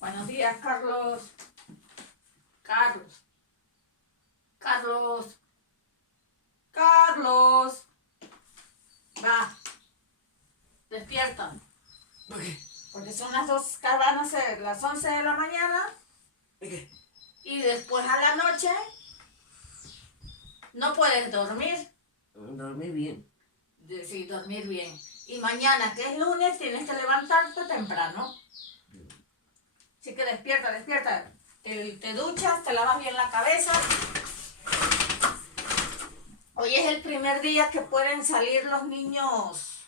Buenos días, Carlos. Carlos. Carlos. Carlos. Va. Despierta. ¿Por qué? Porque son las 2, van a ser las 11 de la mañana. ¿Y qué? Y después a la noche no puedes dormir. Dormir bien. Sí, dormir bien. Y mañana, que es lunes, tienes que levantarte temprano. Así que despierta, despierta. Te duchas, te lavas bien la cabeza. Hoy es el primer día que pueden salir los niños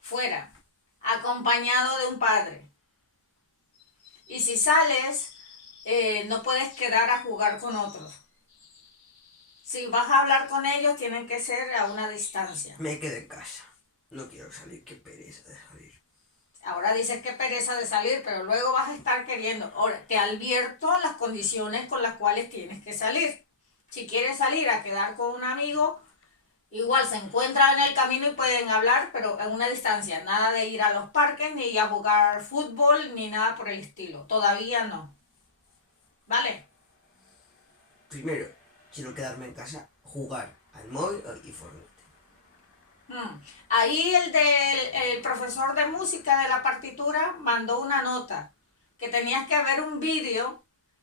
fuera, acompañado de un padre. Y si sales, no puedes quedar a jugar con otros. Si vas a hablar con ellos, tienen que ser a una distancia. Me quedo en casa. No quiero salir, qué pereza de salir. Ahora dices que pereza de salir, pero luego vas a estar queriendo. Ahora, te advierto las condiciones con las cuales tienes que salir. Si quieres salir a quedar con un amigo, igual se encuentran en el camino y pueden hablar, pero a una distancia. Nada de ir a los parques, ni a jugar fútbol, ni nada por el estilo. Todavía no. ¿Vale? Primero, quiero quedarme en casa, jugar al móvil y Fortnite. Ahí el profesor de música de la partitura mandó una nota que tenías que ver un vídeo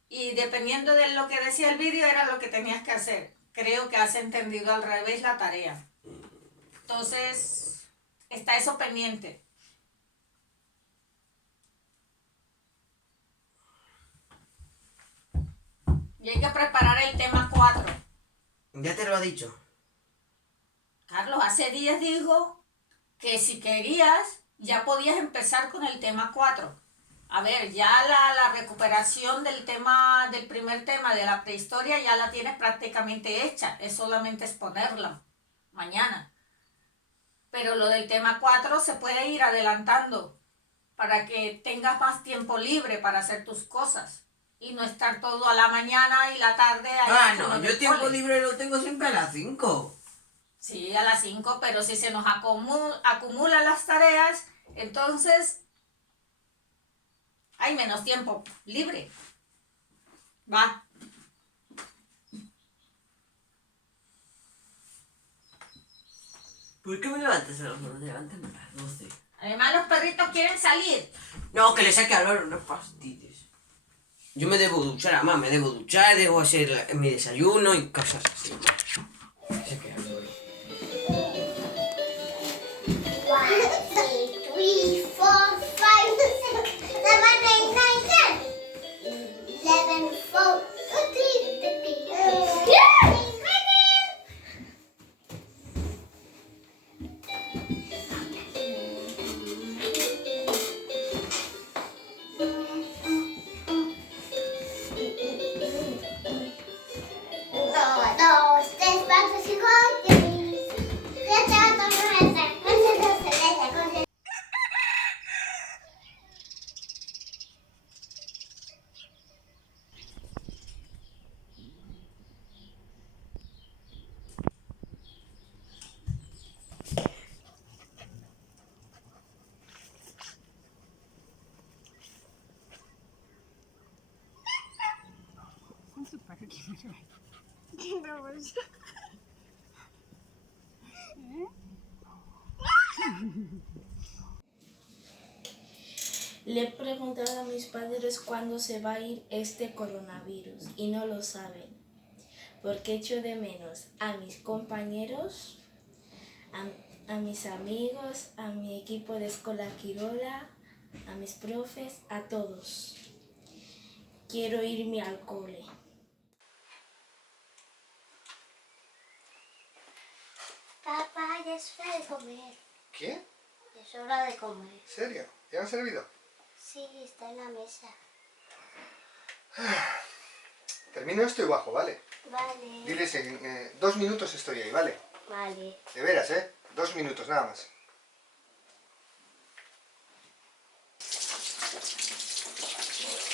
y dependiendo de lo que decía el vídeo era lo que tenías que hacer. Creo que has entendido al revés la tarea. Entonces, está eso pendiente. Y hay que preparar el tema 4. Ya te lo ha dicho. Carlos, hace días dijo que si querías ya podías empezar con el tema 4. A ver, ya la recuperación del primer tema de la prehistoria ya la tienes prácticamente hecha. Es solamente exponerla mañana. Pero lo del tema 4 se puede ir adelantando para que tengas más tiempo libre para hacer tus cosas. Y no estar todo a la mañana y la tarde ahí. No, yo tiempo libre lo tengo siempre a las 5. Sí, a las 5, pero si se nos acumulan las tareas, entonces hay menos tiempo libre. Va. ¿Por qué me levantas a las 12? Levántame a las 12. Además los perritos quieren salir. No, que le saque a Loro, no fastidies. Yo me debo duchar, además me debo duchar, debo hacer mi desayuno y cosas así. Saque a Loro. 1, 2, 3, 4, 5, 6, 7, 8, 9, 10, 11, 12, 13. Le he preguntado a mis padres cuándo se va a ir este coronavirus y no lo saben, porque echo de menos a mis compañeros, a mis amigos, a mi equipo de Escola Quirola, a mis profes, a todos. Quiero irme al cole. Papá, ya es hora de comer. ¿Qué? Ya es hora de comer. ¿En serio? ¿Ya han servido? Sí, está en la mesa. Termino esto y bajo, ¿vale? Vale. Diles en 2 minutos estoy ahí, ¿vale? Vale. De veras, 2 minutos nada más.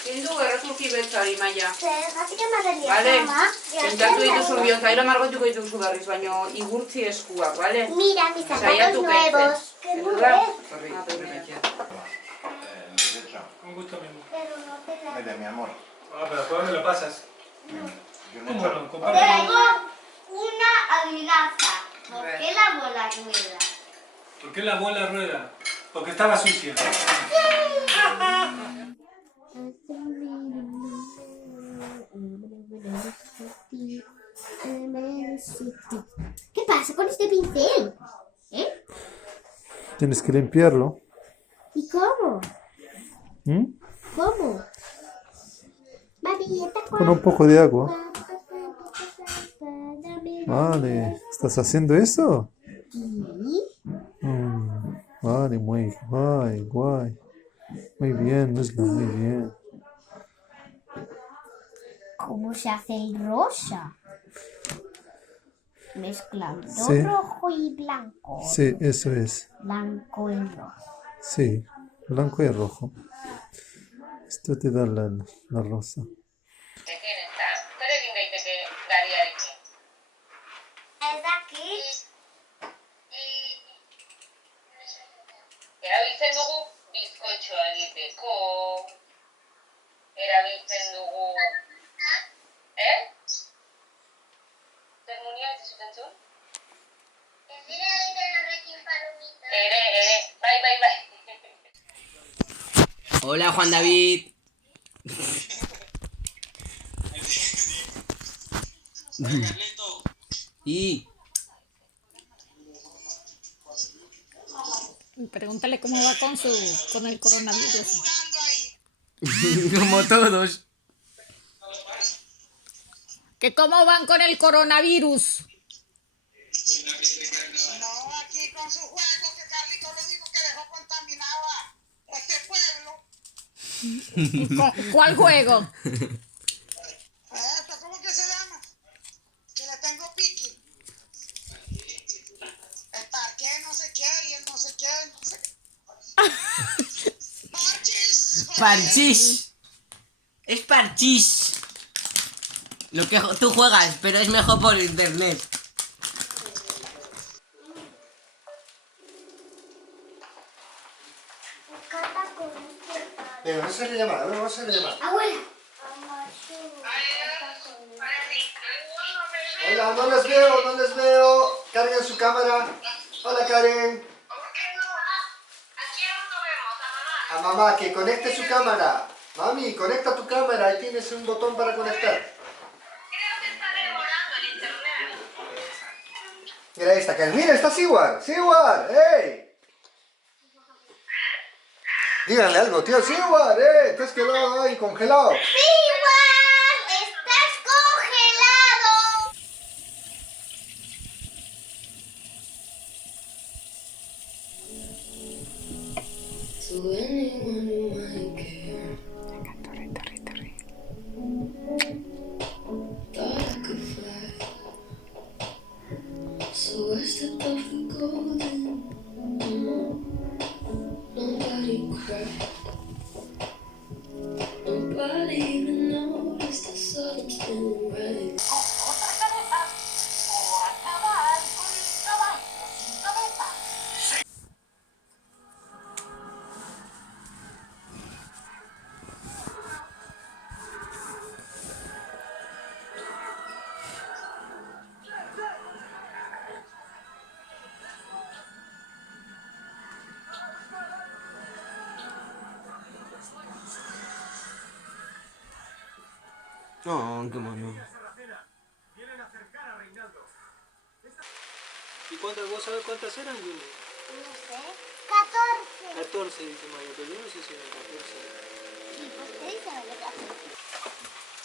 Hindu errezuki beltzari maila. Zergatik ematen dira, Vale? mama? Pintatu dituzu bihotzairo margotuko dituzu berriz, baino igurtzi eskuak, bale? Mira, mis zapatos Saiatu nuevos. kentzen. ¡Qué Heldu da? nuevos! Horri, Ah, berriak. derecha. Con gusto, mi amor. Pero no te la... Mire, mi amor. Ah, pero después me lo pasas. Yo no ¿Cómo he no? hecho- Comparte. Tengo una adivinanza. ¿Por qué la bola rueda? ¿Por qué la bola rueda? Porque estaba sucia. ¿Qué pasa con este pincel? ¿Eh? Tienes que limpiarlo. ¿Y cómo? ¿Mm? ¿Cómo? Marieta, Con un poco de agua. Vale. ¿Estás haciendo eso? Vale, muy guay, guay. Muy bien, Nuzla, muy bien. ¿Cómo se hace el rosa? Mezclando Sí. rojo y blanco. Sí, eso es. Blanco y rojo. Sí, blanco y rojo. Esto te da la rosa. ¿Es aquí? Erabiltzen dugu bizkotxoa egiteko. Erabiltzen dugu... Zermunia ez dizut entzun? Ez dira egiten horrekin palomita. Ere, bai. Hola, Juan David. Y... Pregúntale cómo va con el coronavirus. como todos. ¿Que cómo van con el coronavirus? No, aquí con su juego que Carlito le dijo que dejó contaminado a este pueblo. ¿Cuál juego? ¿Cómo que se llama? Que le tengo piqui. El parque no sé qué y el no sé qué, no sé qué. Parchís. Parchís. Es parchís. Lo que tú juegas, pero es mejor por internet. Venga, vamos a hacerle llamada, vamos a hacerle llamada. Abuela. Hola, no les veo. Carguen su cámara. Hola, Karen. A mamá, que conecte su cámara. Mami, conecta tu cámara. Ahí tienes un botón para conectar. Mira esta, Karen. Mira, está Siwar. Siwar, ¡hey! Díganle algo, tío. Siwar, te has quedado ahí congelado. ¡Siwar! ¡Estás congelado! So I stepped off the golden. Nobody cried. Nobody even noticed I saw them standing right. Oh, qué mono. ¿Y vos sabés cuántas eran, Juni? No sé. 14. 14, dice Mario, pero yo no sé si eran 14. ¿Y por qué dice María 14?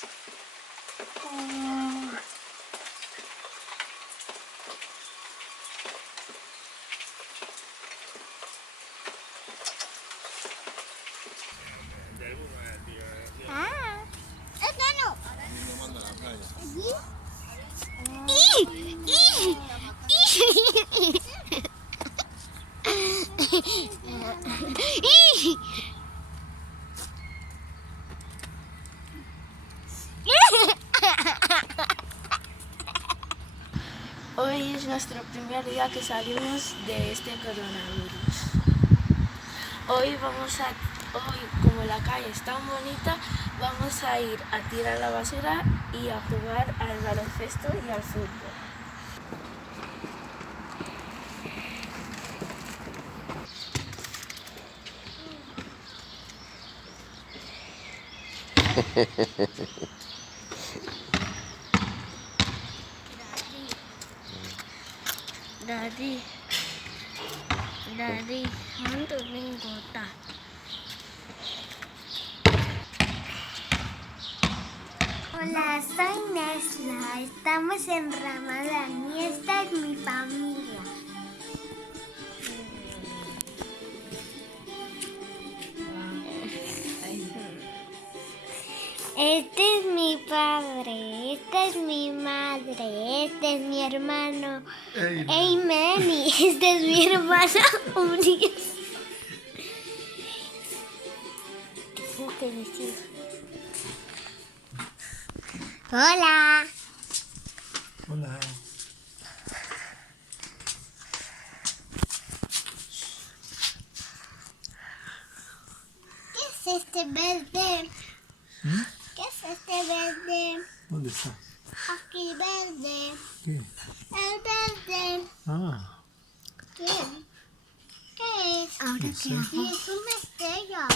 Hoy es nuestro primer día que salimos de este coronavirus. Hoy vamos a hoy, como la calle es tan bonita, vamos a ir a tirar la basura y a jugar al baloncesto y al fútbol. Daddy, I want to drink water. Hola, soy Nesla. Estamos en Ramadán y esta es mi familia. Este es mi padre, esta es mi madre, este es mi hermano Eymen y esta es mi hermana Urias. Tengo que decir. Hola. Hola. ¿Qué es este verde? ¿Qué es este verde? ¿Dónde está? Aquí verde. ¿Qué? El verde. Ah, ¿Qué? ¿Qué es? Ahora No sé. qué hace. Es una estrella.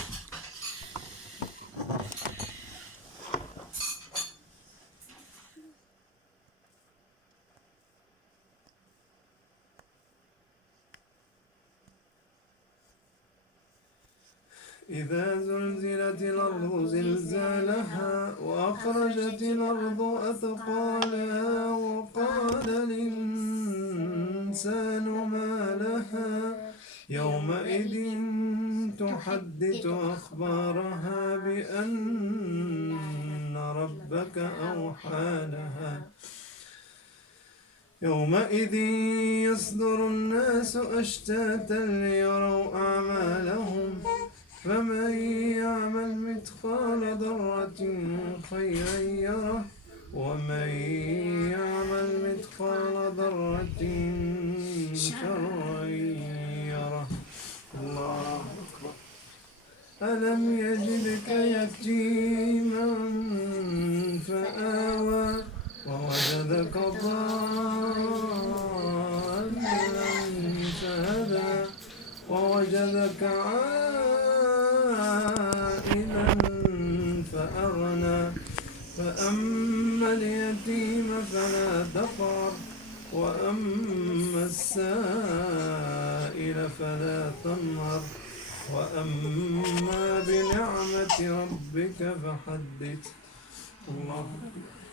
إذا زلزلت الأرض زلزالها وأخرجت الأرض أثقالها وقال الإنسان ما لها يومئذ تحدث أخبارها بأن ربك أوحى لها يومئذ يصدر الناس أشتاتا ليروا أعمالهم فمن يعمل مثقال ذرة خيرا يره ومن يعمل مثقال ذرة شرا يره الله أكبر ألم يجدك يتيما فآوى ووجدك ضالا فهدى ووجدك عائلا فأغنى فأما اليتيم فلا تقهر وأما السائل فلا تنهر وأما بنعمة ربك فحدث الله أكبر